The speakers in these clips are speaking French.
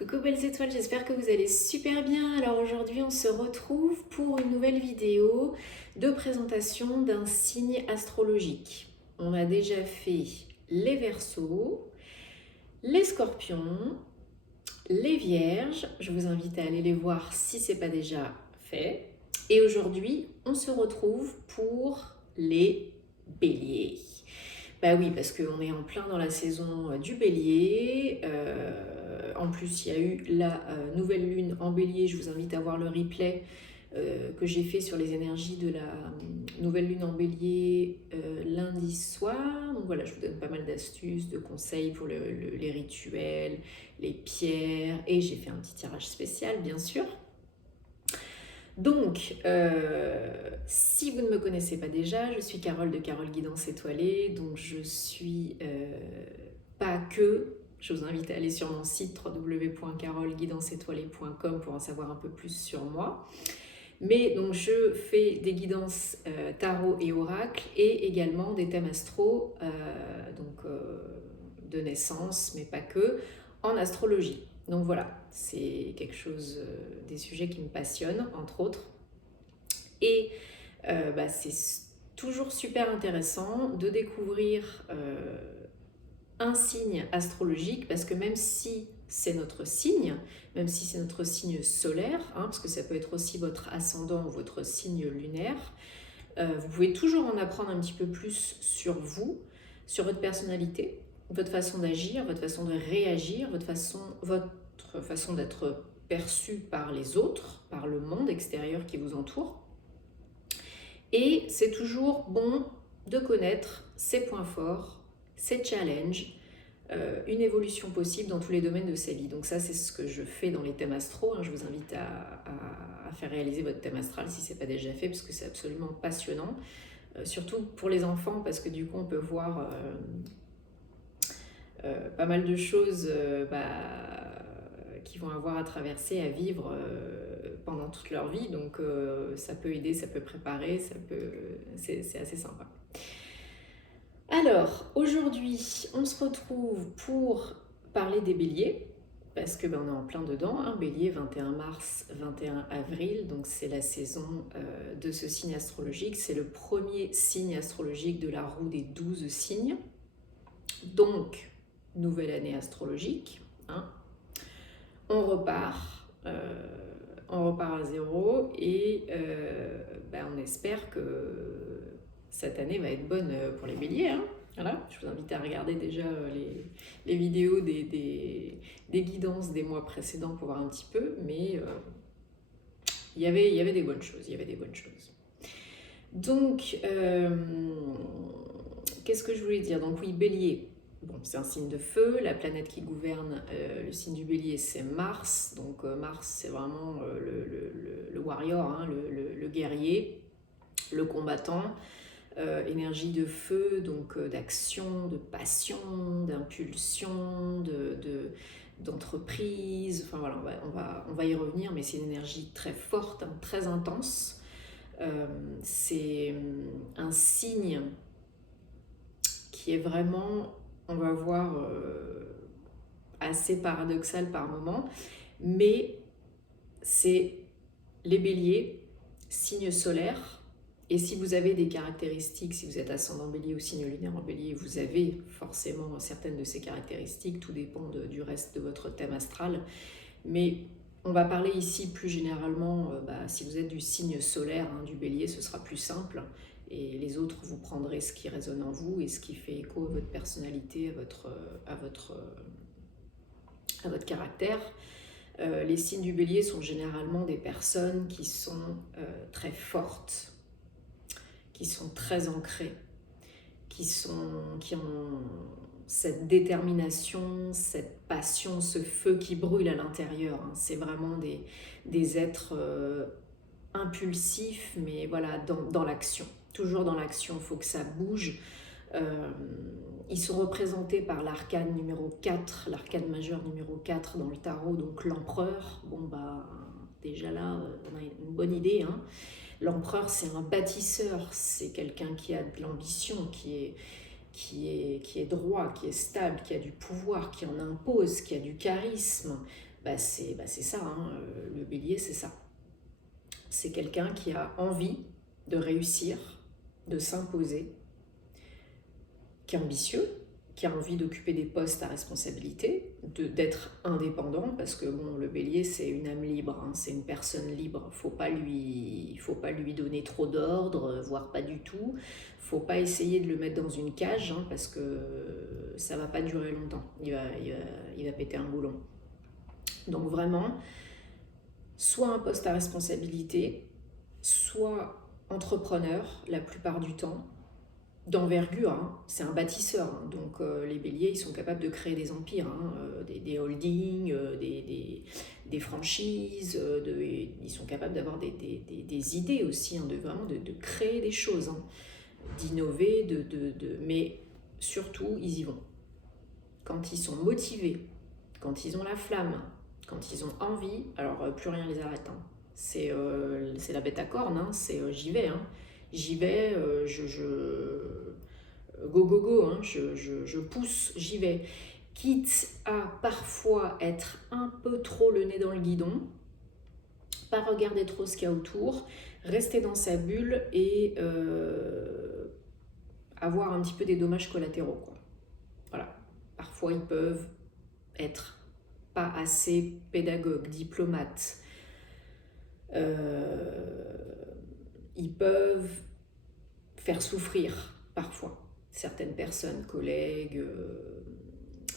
Coucou belles étoiles, j'espère que vous allez super bien. Alors aujourd'hui on se retrouve pour une nouvelle vidéo de présentation d'un signe astrologique. On a déjà fait les Verseaux, les Scorpions, les Vierges. Je vous invite à aller les voir si ce n'est pas déjà fait. Et aujourd'hui on se retrouve pour les Béliers. Bah oui, parce qu'on est en plein dans la saison du Bélier. En plus, il y a eu la nouvelle lune en Bélier. Je vous invite à voir le replay que j'ai fait sur les énergies de la nouvelle lune en Bélier lundi soir. Donc voilà, je vous donne pas mal d'astuces, de conseils pour les rituels, les pierres. Et j'ai fait un petit tirage spécial, bien sûr. Donc, si vous ne me connaissez pas déjà, je suis Carole de Carole Guidance Étoilée, donc je suis pas que, je vous invite à aller sur mon site www.caroleguidanceétoilée.com pour en savoir un peu plus sur moi. Mais donc je fais des guidances tarot et oracle et également des thèmes astro, de naissance, mais pas que, en astrologie. Donc voilà, c'est quelque chose, des sujets qui me passionnent, entre autres. Et c'est toujours super intéressant de découvrir un signe astrologique, parce que même si c'est notre signe, même si c'est notre signe solaire, parce que ça peut être aussi votre ascendant ou votre signe lunaire, vous pouvez toujours en apprendre un petit peu plus sur vous, sur votre personnalité, votre façon d'agir, votre façon de réagir, votre façon d'être perçu par les autres, par le monde extérieur qui vous entoure. Et c'est toujours bon de connaître ses points forts, ses challenges, une évolution possible dans tous les domaines de sa vie. Donc ça, c'est ce que je fais dans les thèmes astro. Je vous invite à faire réaliser votre thème astral si ce n'est pas déjà fait, parce que c'est absolument passionnant. Surtout pour les enfants, parce que du coup, on peut voir pas mal de choses qu'ils vont avoir à traverser, à vivre pendant toute leur vie. Donc ça peut aider, ça peut préparer, c'est assez sympa. Alors, aujourd'hui, on se retrouve pour parler des béliers, parce que on est en plein dedans, bélier 21 mars, 21 avril, donc c'est la saison de ce signe astrologique, c'est le premier signe astrologique de la roue des 12 signes, donc nouvelle année astrologique, on repart à zéro et on espère que cette année va être bonne pour les béliers. Voilà, je vous invite à regarder déjà les vidéos des guidances des mois précédents pour voir un petit peu, mais il y avait des bonnes choses, Donc, qu'est-ce que je voulais dire? Donc oui, bélier. Bon, c'est un signe de feu, la planète qui gouverne le signe du bélier, c'est Mars. Donc Mars, c'est vraiment le warrior, le guerrier, le combattant. Énergie de feu, donc d'action, de passion, d'impulsion, d'entreprise. Enfin voilà, on va y revenir, mais c'est une énergie très forte, très intense. C'est un signe qui est vraiment, on va voir, assez paradoxal par moment, mais c'est les béliers, signe solaire. Et si vous avez des caractéristiques, si vous êtes ascendant bélier ou signe lunaire en bélier, vous avez forcément certaines de ces caractéristiques, tout dépend du reste de votre thème astral. Mais on va parler ici plus généralement, si vous êtes du signe solaire, du bélier, ce sera plus simple. Et les autres, vous prendrez ce qui résonne en vous et ce qui fait écho à votre personnalité, à votre caractère. Les signes du bélier sont généralement des personnes qui sont très fortes, qui sont très ancrées, qui ont cette détermination, cette passion, ce feu qui brûle à l'intérieur. C'est vraiment des êtres impulsifs, mais voilà, dans l'action. Toujours dans l'action, il faut que ça bouge. Ils sont représentés par l'arcane numéro 4, l'arcane majeur numéro 4 dans le tarot, donc l'empereur. Déjà là, on a une bonne idée. L'empereur, c'est un bâtisseur, c'est quelqu'un qui a de l'ambition, qui est droit, qui est stable, qui a du pouvoir, qui en impose, qui a du charisme. c'est ça, hein, le bélier, c'est ça. C'est quelqu'un qui a envie de réussir, de s'imposer, qui est ambitieux, qui a envie d'occuper des postes à responsabilité, d'être indépendant, parce que bon, le bélier, c'est une âme libre, hein, c'est une personne libre. Faut pas lui donner trop d'ordre, voire pas du tout. Faut pas essayer de le mettre dans une cage, hein, parce que ça va pas durer longtemps. Il va péter un boulon. Donc vraiment, soit un poste à responsabilité, soit entrepreneur la plupart du temps, d'envergure, hein. C'est un bâtisseur, hein. Donc les béliers, ils sont capables de créer des empires, hein, des holdings, des franchises, ils sont capables d'avoir des idées aussi, hein, vraiment de créer des choses, hein, d'innover, mais surtout, ils y vont. Quand ils sont motivés, quand ils ont la flamme, quand ils ont envie, alors plus rien les arrête, hein. C'est la bête à cornes, hein. J'y vais, hein. J'y vais, go go go, hein. Je pousse, j'y vais. Quitte à parfois être un peu trop le nez dans le guidon, pas regarder trop ce qu'il y a autour, rester dans sa bulle et avoir un petit peu des dommages collatéraux, quoi. Voilà. Parfois ils peuvent être pas assez pédagogues, diplomates. Ils peuvent faire souffrir parfois certaines personnes, collègues,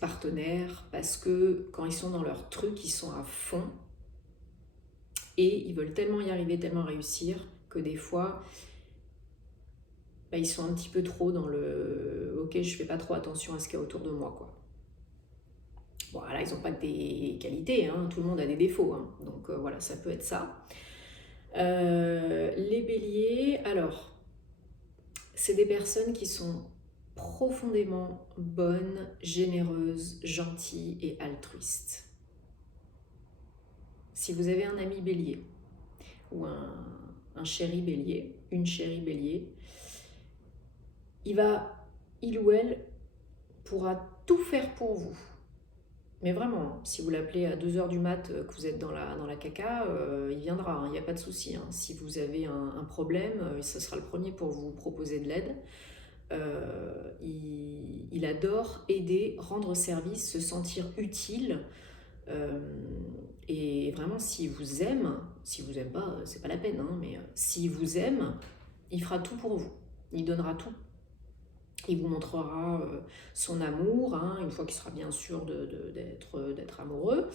partenaires, parce que quand ils sont dans leur truc, ils sont à fond et ils veulent tellement y arriver, tellement réussir que des fois, ils sont un petit peu trop dans le « ok, je fais pas trop attention à ce qu'il y a autour de moi », quoi. Bon, là, ils n'ont pas que des qualités, hein, tout le monde a des défauts, hein, donc voilà, ça peut être ça. Les béliers, alors, c'est des personnes qui sont profondément bonnes, généreuses, gentilles et altruistes. Si vous avez un ami bélier ou un chéri bélier, une chérie bélier, il ou elle pourra tout faire pour vous. Mais vraiment, si vous l'appelez à 2h du mat, que vous êtes dans la caca, il viendra, il n'y a pas de souci, hein. Si vous avez un problème, ce sera le premier pour vous proposer de l'aide. Il adore aider, rendre service, se sentir utile. Et vraiment, s'il vous aime pas, c'est pas la peine, hein, mais s'il vous aime, il fera tout pour vous. Il donnera tout. Il vous montrera son amour, hein, une fois qu'il sera bien sûr d'être amoureux,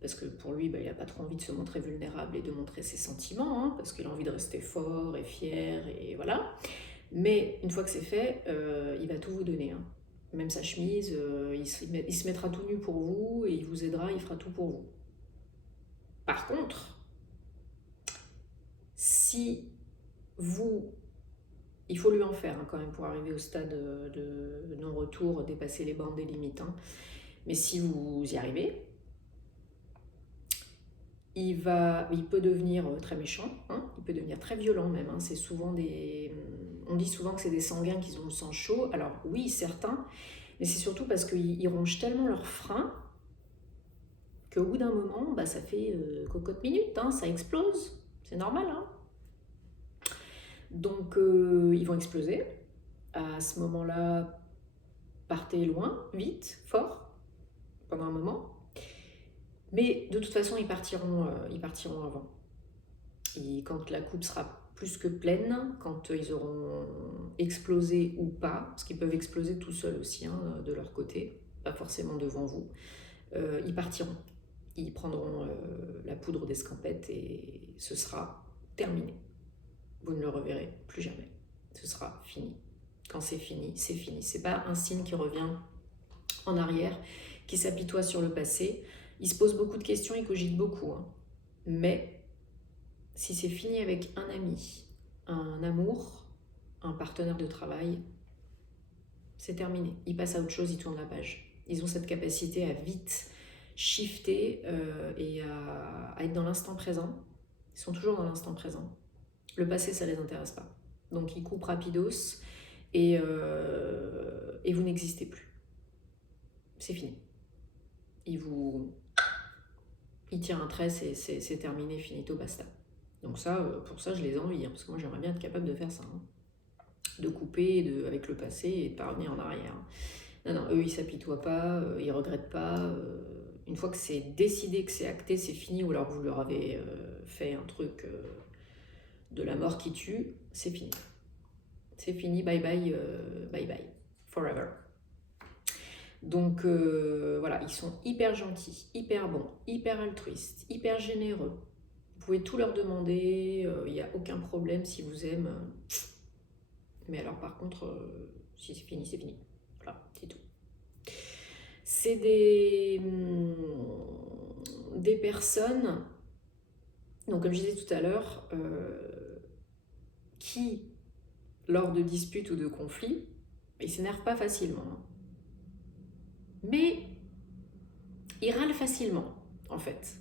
parce que pour lui, il n'a pas trop envie de se montrer vulnérable et de montrer ses sentiments, hein, parce qu'il a envie de rester fort et fier, et voilà. Mais une fois que c'est fait, il va tout vous donner, hein. Même sa chemise, il se mettra tout nu pour vous, et il vous aidera, il fera tout pour vous. Par contre, si il faut lui en faire, hein, quand même, pour arriver au stade de non-retour, dépasser les bornes des limites, hein. Mais si vous y arrivez, il peut devenir très méchant, hein, il peut devenir très violent même, hein. C'est souvent on dit souvent que c'est des sanguins qui ont le sang chaud. Alors oui, certains, mais c'est surtout parce qu'ils rongent tellement leurs freins qu'au bout d'un moment, ça fait cocotte minute, hein, ça explose, c'est normal, hein. Donc ils vont exploser. À ce moment-là, partez loin, vite, fort, pendant un moment. Mais de toute façon, ils partiront avant. Et quand la coupe sera plus que pleine, quand ils auront explosé ou pas, parce qu'ils peuvent exploser tout seuls aussi, hein, de leur côté, pas forcément devant vous, ils partiront. Ils prendront la poudre d'escampette et ce sera terminé. Vous ne le reverrez plus jamais. Ce sera fini. Quand c'est fini, c'est fini. C'est pas un signe qui revient en arrière, qui s'apitoie sur le passé. Il se pose beaucoup de questions, il cogite beaucoup, hein. Mais si c'est fini avec un ami, un amour, un partenaire de travail, c'est terminé. Ils passent à autre chose, ils tournent la page. Ils ont cette capacité à vite shifter et à être dans l'instant présent. Ils sont toujours dans l'instant présent. Le passé, ça ne les intéresse pas. Donc ils coupent rapidos et vous n'existez plus. C'est fini. il tire un trait, c'est terminé, finito, basta. Donc ça, pour ça, je les envie, parce que moi, j'aimerais bien être capable de faire ça, de couper avec le passé et de pas revenir en arrière. Non, eux, ils s'apitoient pas, ils regrettent pas. Une fois que c'est décidé, que c'est acté, c'est fini, ou alors vous leur avez fait un truc de la mort qui tue, c'est fini. C'est fini, bye bye, bye bye, forever. Donc voilà, ils sont hyper gentils, hyper bons, hyper altruistes, hyper généreux. Vous pouvez tout leur demander, il n'y a aucun problème s'ils vous aiment. Mais alors par contre, si c'est fini, c'est fini. Voilà, c'est tout. C'est des personnes, donc comme je disais tout à l'heure, qui, lors de disputes ou de conflits, ils s'énervent pas facilement. Mais ils râlent facilement, en fait.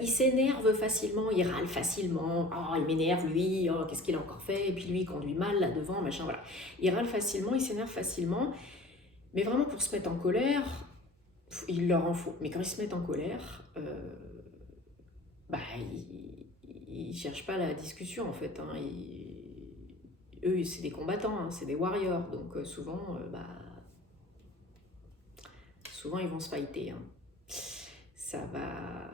Il s'énerve facilement, il râle facilement. Oh, il m'énerve, lui, oh, qu'est-ce qu'il a encore fait? Et puis lui, il conduit mal là devant, machin, voilà. Il râle facilement, il s'énerve facilement. Mais vraiment, pour se mettre en colère, il leur en faut. Mais quand ils se mettent en colère, ils ne cherchent pas la discussion, en fait. Eux, c'est des combattants, c'est des warriors. Donc souvent, ils vont se fighter. Ça va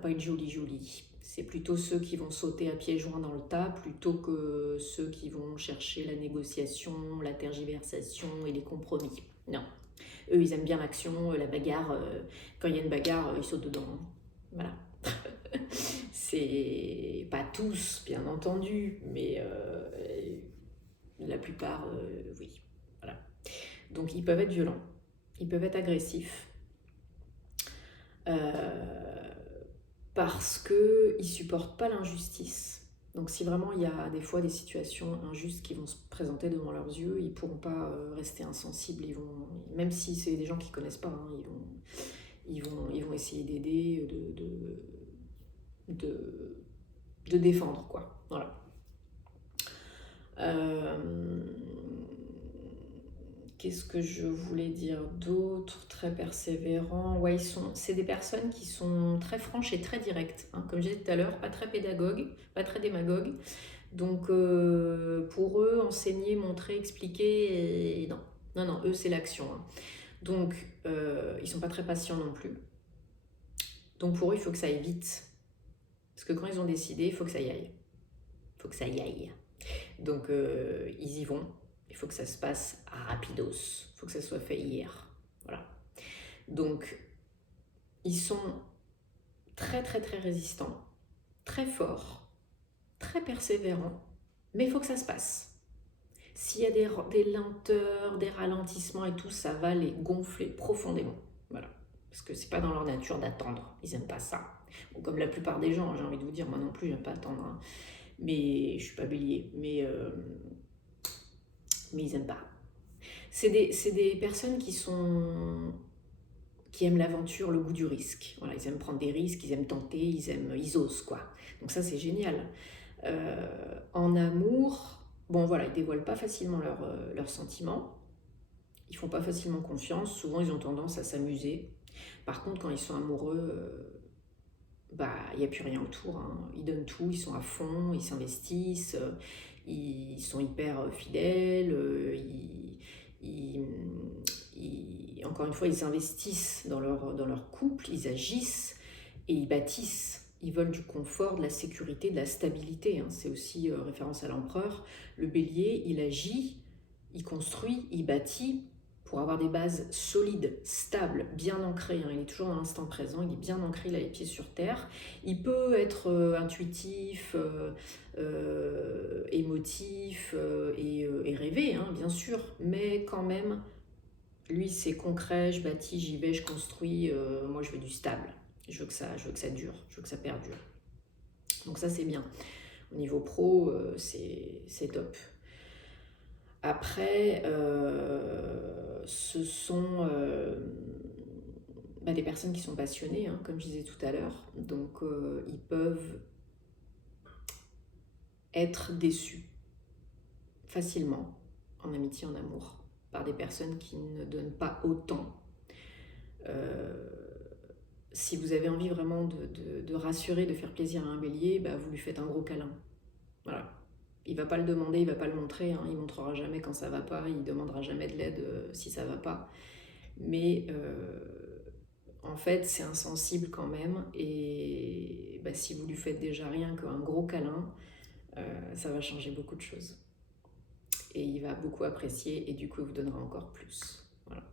pas être joli. C'est plutôt ceux qui vont sauter à pieds joints dans le tas plutôt que ceux qui vont chercher la négociation, la tergiversation et les compromis. Non. Eux, ils aiment bien l'action, la bagarre. Quand il y a une bagarre, ils sautent dedans. Voilà. C'est pas tous, bien entendu, mais la plupart, oui. Voilà. Donc, ils peuvent être violents. Ils peuvent être agressifs. Parce qu'ils ne supportent pas l'injustice. Donc si vraiment il y a des fois des situations injustes qui vont se présenter devant leurs yeux, ils ne pourront pas rester insensibles. Même si c'est des gens qu'ils ne connaissent pas, ils vont essayer d'aider, de défendre, quoi. Voilà. Qu'est-ce que je voulais dire d'autre? Très persévérant. Ouais, c'est des personnes qui sont très franches et très directes. Comme je disais tout à l'heure, pas très pédagogues, pas très démagogues. Donc pour eux, enseigner, montrer, expliquer, non. Non, eux, c'est l'action. Donc ils sont pas très patients non plus. Donc pour eux, il faut que ça aille vite. Parce que quand ils ont décidé, il faut que ça y aille. Il faut que ça y aille. Donc ils y vont. Il faut que ça se passe rapidos. Il faut que ça soit fait hier. Voilà. Donc, ils sont très, très, très résistants, très forts, très persévérants, mais il faut que ça se passe. S'il y a des lenteurs, des ralentissements et tout, ça va les gonfler profondément. Voilà. Parce que c'est pas dans leur nature d'attendre. Ils n'aiment pas ça. Bon, comme la plupart des gens, j'ai envie de vous dire, moi non plus, j'aime pas attendre. Mais je suis pas bélier. Mais ils n'aiment pas. C'est des personnes qui aiment l'aventure, le goût du risque. Voilà, ils aiment prendre des risques, ils aiment tenter, ils osent, quoi. Donc ça, c'est génial. En amour, bon voilà, ils dévoilent pas facilement leurs sentiments. Ils font pas facilement confiance. Souvent, ils ont tendance à s'amuser. Par contre, quand ils sont amoureux, il n'y a plus rien autour. Ils donnent tout, ils sont à fond, ils s'investissent, ils sont hyper fidèles, encore une fois, ils investissent dans leur couple, ils agissent et ils bâtissent. Ils veulent du confort, de la sécurité, de la stabilité. C'est aussi référence à l'empereur. Le bélier, il agit, il construit, il bâtit pour avoir des bases solides, stables, bien ancrées. Il est toujours dans l'instant présent, il est bien ancré, il a les pieds sur terre. Il peut être intuitif, émotif et rêver, bien sûr, mais quand même, lui, c'est concret, je bâtis, j'y vais, je construis. Moi, je veux du stable. Je veux que ça dure, je veux que ça perdure. Donc ça, c'est bien. Au niveau pro, c'est top. Après, ce sont des personnes qui sont passionnées, comme je disais tout à l'heure. Donc, ils peuvent être déçus facilement, en amitié, en amour, par des personnes qui ne donnent pas autant. si vous avez envie vraiment de rassurer, de faire plaisir à un bélier, bah, vous lui faites un gros câlin. Voilà. Il va pas le demander, il va pas le montrer, hein, il montrera jamais quand ça va pas, il demandera jamais de l'aide si ça va pas. Mais en fait, c'est insensible quand même. Et bah, si vous lui faites déjà rien qu'un gros câlin, ça va changer beaucoup de choses. Et il va beaucoup apprécier et du coup, il vous donnera encore plus. Voilà.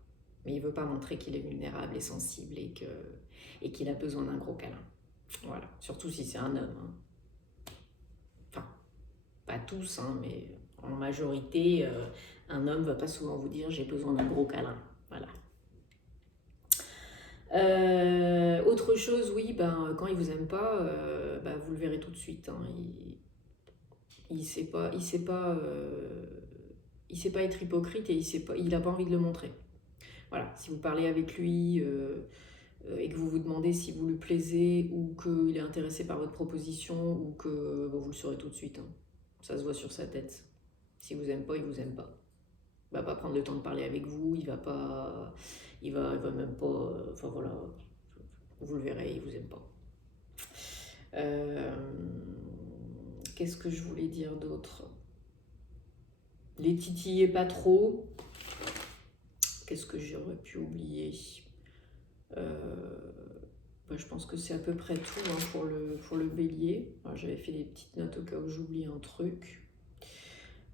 Mais il veut pas montrer qu'il est vulnérable et sensible et qu'il a besoin d'un gros câlin. Voilà. Surtout si c'est un homme. Hein. Enfin, pas tous, hein, mais en majorité, un homme va pas souvent vous dire j'ai besoin d'un gros câlin. Voilà. Autre chose, oui, ben, quand il vous aime pas, ben, vous le verrez tout de suite. Hein, il sait pas, il sait pas être hypocrite et il a pas envie de le montrer. Voilà, si vous parlez avec lui et que vous vous demandez si vous lui plaisez ou qu'il est intéressé par votre proposition ou que ben, vous le saurez tout de suite. Hein. Ça se voit sur sa tête. Si vous aime pas, il vous aime pas. Il va pas prendre le temps de parler avec vous, il va même pas, enfin voilà, vous le verrez, il vous aime pas. Qu'est-ce que je voulais dire d'autre? Les titillez pas trop. Qu'est-ce que j'aurais pu oublier? Je pense que c'est à peu près tout hein, pour le bélier. J'avais fait des petites notes au cas où j'oublie un truc.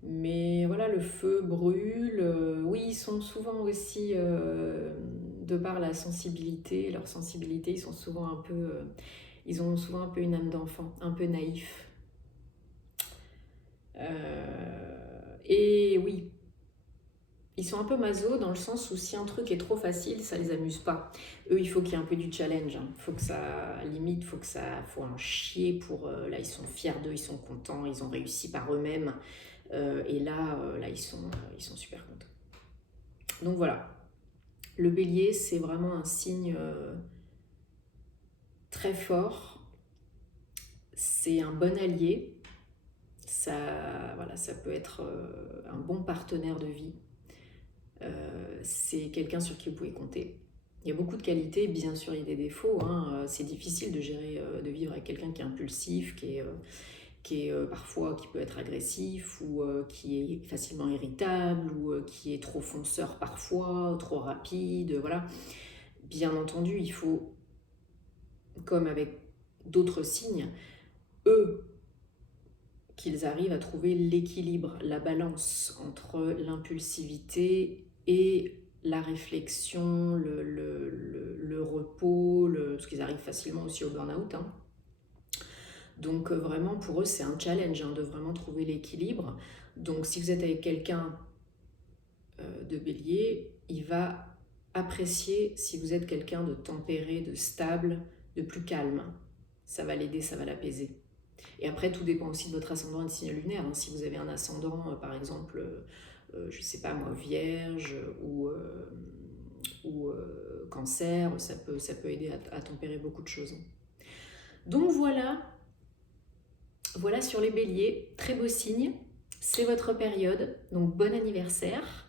Mais voilà, le feu brûle. Oui, ils sont souvent aussi, de par la sensibilité, leur sensibilité, ils sont souvent un peu, ils ont souvent un peu une âme d'enfant, un peu naïf. Et oui, ils sont un peu maso dans le sens où si un truc est trop facile, ça les amuse pas. Eux, il faut qu'il y ait un peu du challenge. Hein. Faut que ça, limite, faut en chier pour. Là, ils sont fiers d'eux, ils sont contents, ils ont réussi par eux-mêmes. Et là, ils sont super contents. Donc voilà, le bélier, c'est vraiment un signe très fort. C'est un bon allié. Ça peut être un bon partenaire de vie. C'est quelqu'un sur qui vous pouvez compter. Il y a beaucoup de qualités, bien sûr il y a des défauts. Hein. C'est difficile de gérer, de vivre avec quelqu'un qui est impulsif, qui est parfois qui peut être agressif ou qui est facilement irritable ou qui est trop fonceur parfois, trop rapide, voilà. Bien entendu, il faut, comme avec d'autres signes, eux, qu'ils arrivent à trouver l'équilibre, la balance entre l'impulsivité et la réflexion, le repos, parce qu'ils arrivent facilement aussi au burn-out. Hein. Donc vraiment pour eux c'est un challenge hein, de vraiment trouver l'équilibre. Donc si vous êtes avec quelqu'un de bélier, il va apprécier si vous êtes quelqu'un de tempéré, de stable, de plus calme. Ça va l'aider, ça va l'apaiser. Et après tout dépend aussi de votre ascendant et de signe lunaire. Hein. Si vous avez un ascendant par exemple, je sais pas moi, vierge ou cancer, ça peut aider à tempérer beaucoup de choses. Donc voilà sur les béliers, très beau signe, c'est votre période, donc bon anniversaire.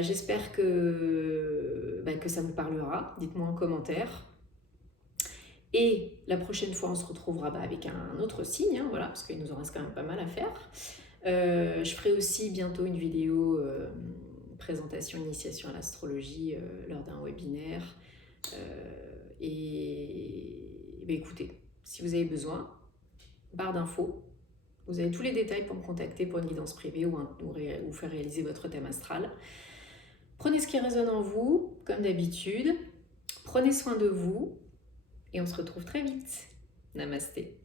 J'espère que ça vous parlera, dites-moi en commentaire. Et la prochaine fois, on se retrouvera avec un autre signe, hein, voilà, parce qu'il nous en reste quand même pas mal à faire. Je ferai aussi bientôt une vidéo présentation, initiation à l'astrologie lors d'un webinaire. Écoutez, si vous avez besoin, barre d'infos, vous avez tous les détails pour me contacter pour une guidance privée ou faire réaliser votre thème astral. Prenez ce qui résonne en vous, comme d'habitude. Prenez soin de vous et on se retrouve très vite. Namasté.